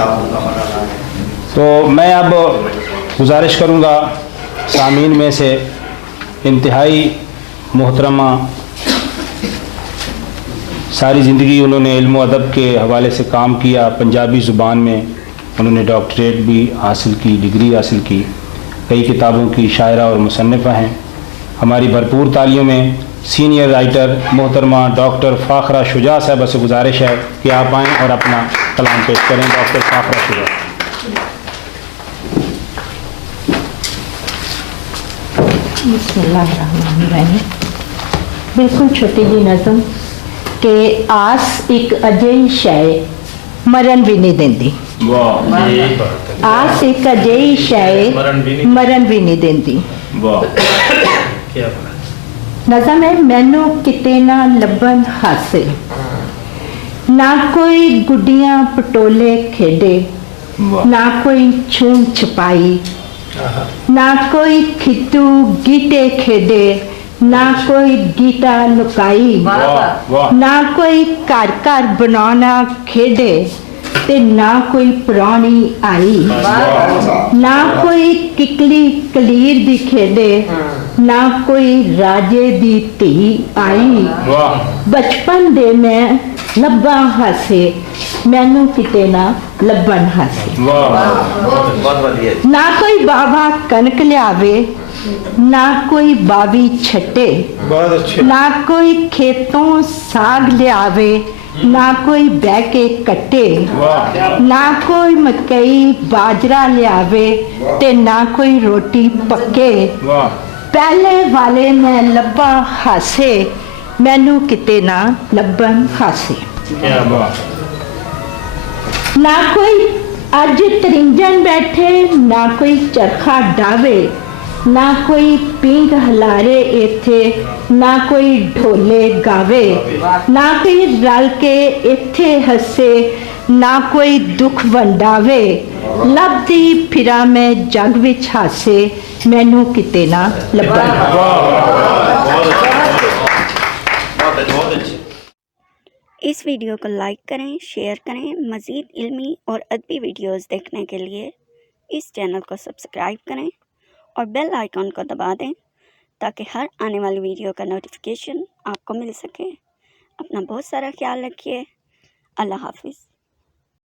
किताबों का मरहला है। तो मैं अब गुजारिश करूँगा सामीन में से इंतहाई मोहतरमा, सारी ज़िंदगी उन्होंने इल्म व अदब के हवाले से काम किया, पंजाबी ज़ुबान में उन्होंने डॉक्टरेट भी हासिल की, डिग्री हासिल की, कई किताबों की शायरा और मुसन्निफ़ा हैं। हमारी भरपूर तालियों में सीनियर राइटर मोहतरमा डॉक्टर फ़ाखरा शुजा साहब से गुजारिश है कि आप आएँ और अपना कलाम पेश करें। डॉक्टर फ़ाखरा शुजा। बिस्मिल्लाहिर्रहमानिर्रहीम। बिल्कुल छोटी जी नज़म कि आस एक अजयी शय मरण भी नहीं देंदी। आस एक अजयी शय मरण भी नहीं देंदी। नज़म है मैनू किते ना लभन हासे, ना कोई गुड्डियां पटोले खेडे, ना कोई छून छपाई, ना कोई खिद्दू गीटे खेडे, ना कोई गीटा लुकाई, ना कोई घर घर बनाना खेडे, ते ना कोई पुरानी आई, ना कोई किकली कलीर दी खेडे, ना कोई राजे दी धी आई। बचपन दे मैं लब्बा हासे, मैनू किते ना लब्बन हासे। ना कोई बाबा कनक लियावे, ना कोई बावी छट्टे, ना कोई खेतों साग लियावे, ना कोई बह के कट्टे, ना कोई मकई बाजरा लियावे, ते ना कोई रोटी पक्के। पहले वाले मैं लब्बा हासे, मैनू किते ना लब्बन हासे। ना कोई अज तरिंजन बैठे, ना कोई चरखा डावे, ना कोई पींग हलारे इथे, ना कोई ढोले गावे, ना कोई रल के इथे हसे, ना कोई दुख वंडावे। लभदी फिरा मैं जग विच हासे, मैनू किते ना लब्बन। इस वीडियो को लाइक करें, शेयर करें। मज़ीद इल्मी और अदबी वीडियोस देखने के लिए इस चैनल को सब्सक्राइब करें और बेल आइकन को दबा दें ताकि हर आने वाली वीडियो का नोटिफिकेशन आपको मिल सके। अपना बहुत सारा ख्याल रखिए। अल्लाह हाफिज़।